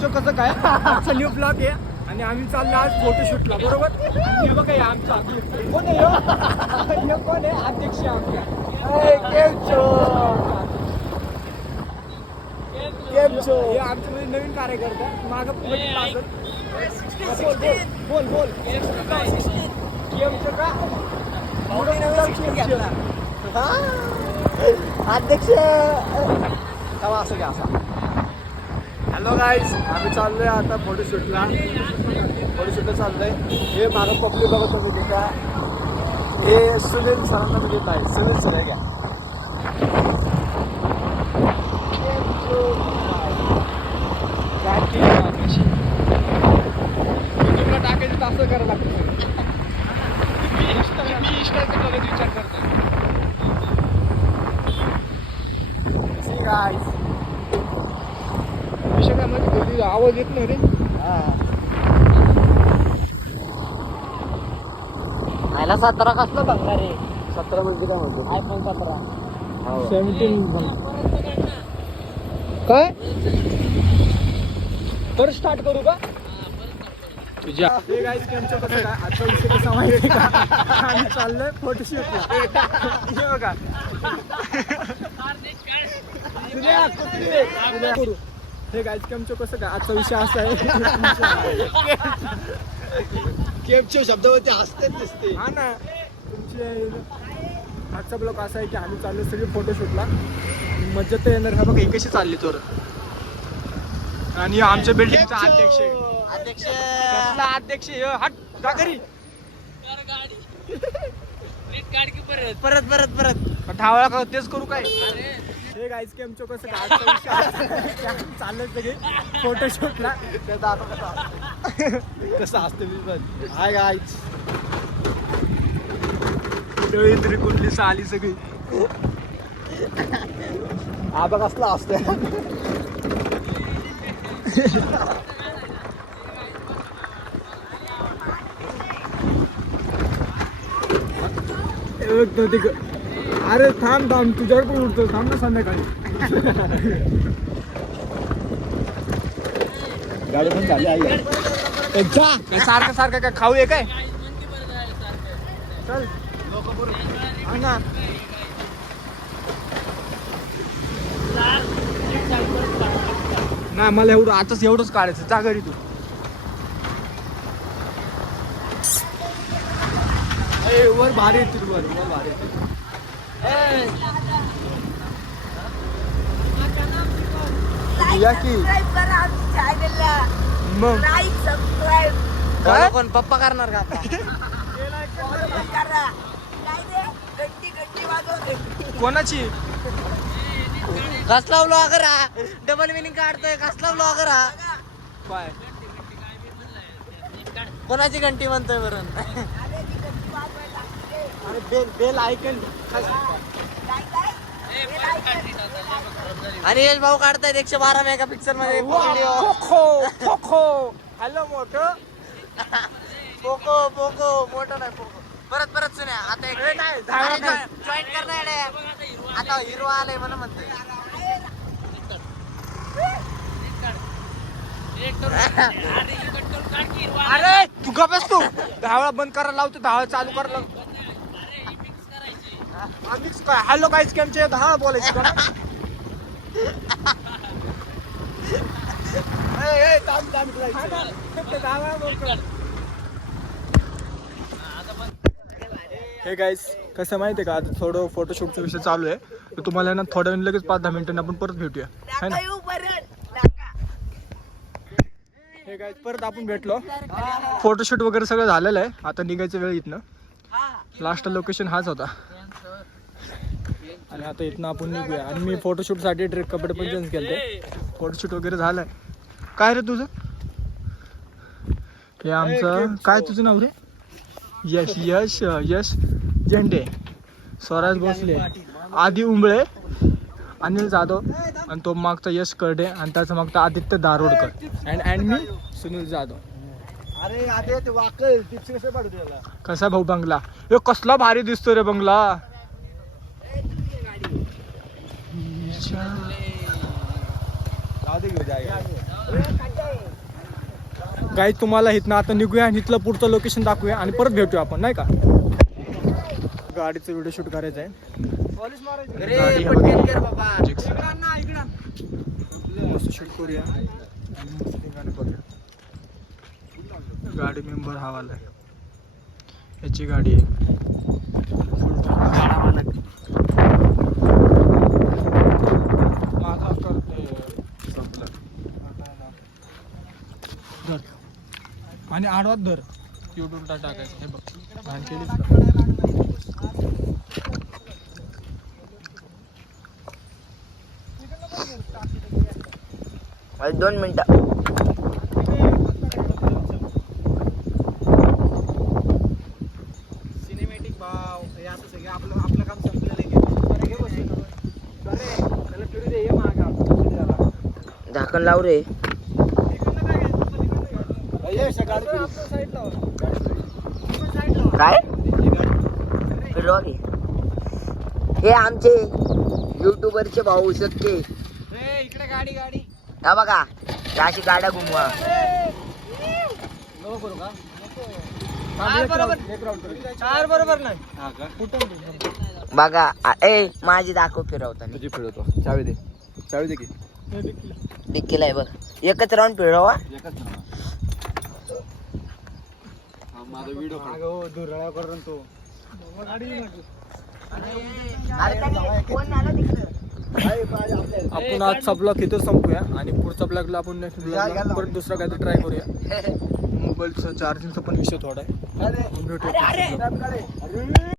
केमचो कसं काय? आजचा न्यू ब्लॉग आहे आणि आम्ही चाललो आज फोटोशूटला बरोबर? आणि हे बघा हे आमचा कोण आहे ह्यो? ह्यो कोण आहे? अध्यक्ष आहे आमचा ए, केमचो केमचो हे आमच्या म्हणजे नवीन कार्यकर्ता मागं पण बघितलं असेल. बोल बोल. बोल केमचो का? अध्यक्ष. असं घ्या असा. हॅलो गाईज आम्ही चाललोय आता फोटोशूटला फोटोशूटला आहे हे मागं पब्लिक बघत होते तिथं हे सुनील सरांना मी घेत आहे. सुनील सर घ्या. युट्यूबला टाकायचं करायला लागतं मी इंस्टा मी विचार करतोय See guys. कधी आवाज येत नाही रे. आयला सतरा कसला बंगार आहे सतरा म्हणजे काय म्हणतो? आयफोन सतरा. सेव्हन्टीन काय? परत स्टार्ट करू का? तुझ्या हे गाईस केमचं कसं काय? आजचा विषय कसा माहिती आहे का? आम्ही चाललोय फोटोशूटला हे बघा. हे गाईस केमचं कसं काय? आजचा विषय असा आहे. केपच्या शब्दावरती हसतेच दिसते. हा ना. तुमचे आजचा ब्लॉग असा आहे की आम्ही चाललो सगळे फोटोशूटला मज्जा तर येणार. हा बघा ही कशी चालली चोर आणि आमच्या बिल्डिंगचा अध्यक्ष अध्यक्ष. अध्यक्ष हट जा घरी. परत. परत परत ढावळा का तेच करू काय? हे गाईज की आमचं कसं चाललोय सगळे. फोटोशूटला कसा असते मी पण. हाय गाईज डोळी तरी कुठली आली सगळी. आबा कसला असते बघ तो तिक अरे थांब थांब तुझ्यावर पण उठतो थांब ना संध्याकाळी. गाडी पण झाली आई. ए, जा. काय सारखं सारखं काय खाऊ आहे काय? चल. हा ना नाही मला एवढं आताच एवढंच काढायचं. जा घरी तू. ए, वर भारी येतील वर वर भारी येतील. या की. मग. काय? कोण पप्पा करणार का कोणाची? कसला ब्लॉगर हा डबल मिनिंग काढतोय. कसला ब्लॉगर हा काय? कोणाची घंटी म्हणतोय बरं अरे ती घंटी वाजवायला लागते अरे बेल बेल हे कर. आणि यश भाऊ काढतायत एकशे बारा मेगा पिक्सलमध्ये व्हिडिओ खो खो खो. हॅलो मोठं. Poco Poco. मोठं नाही पोको. परत परत सुन्या. आता एक. जॉईन करणार आता हिरो आलाय म्हणून म्हणतोय. अरे तू गपस तू. धावळा बंद करायला लावतो धावळा चालू करायला आम्हीच काय? हॅलो काहीच केमचे दहा बोलायची का? ए, ए, थांब, थांब, हा. हे गाईस कसं माहिती आहे का? आता थोडं फोटोशूटचा विषय चालू आहे. तर तुम्हाला ना थोड्या वेळ लगेच पाच दहा मिनिटांनी आपण परत भेटूया. है ना? हे गाईस परत आपण भेटलो. फोटोशूट वगैरे सगळं झालेलं आहे. आता निघायचं वेळ इथनं. लास्ट लोकेशन हाच होता. आणि आता इथनं आपण निघूया. आणि मी फोटोशूटसाठी ड्रेस कपडे पण चेंज केले फोटोशूट वगैरे झालंय. काय रे तुझं? हे आमचं काय तुझं नाव रे? यश यश यश झेंडे स्वराज भोसले. आदी उंबळे अनिल जाधव आणि तो मागचा यश करडे आणि त्याचा मागचा आदित्य दारोडकर. अँड अँड मी सुनील जाधव. अरे कसे भाऊ बंगला? हे कसला भारी दिसतो रे बंगला. काही तुम्हाला इथनं आता निघूया आणि इथलं पुढचं लोकेशन दाखवूया आणि परत भेटूया आपण नाही का? गाडीचं व्हिडिओ शूट करायचं आहे शूट करूया. गाडी मेंबर हा वाला याची गाडी आहे माझा करते संपलं. धर आणि आडवात धर युट्यूबला टाकायचं हे बघ. घाण केलीस का? अरे दोन मिनिटं. सिनेमॅटिक भाव हे काय? हे आमचे युट्यूबरचे भाऊ ए, इकडे गाडी गाडी हा बघा अशी गाड्या घुमवा. नको करू का चार बरोबर. चार बरोबर नाही. हा का कुठं बघा ए माझी दाखव फिरवताना. तुझी फिरवतो. चावी दे. चावी दे की. डिक्कीला आहे बघ. एकच राऊंड फिरवा. एकच माझा व्हिडिओ हो दुरळा करून तो. आपण आजचा ब्लॉग इथं संपूया आणि पुढचा ब्लॉगला आपण नेक्स्ट ब्लॉगला परत दुसरा काहीतरी ट्राय करूया. मोबाईलचं चार्जिंगचा पण विषय थोडा आहे. भेटूया.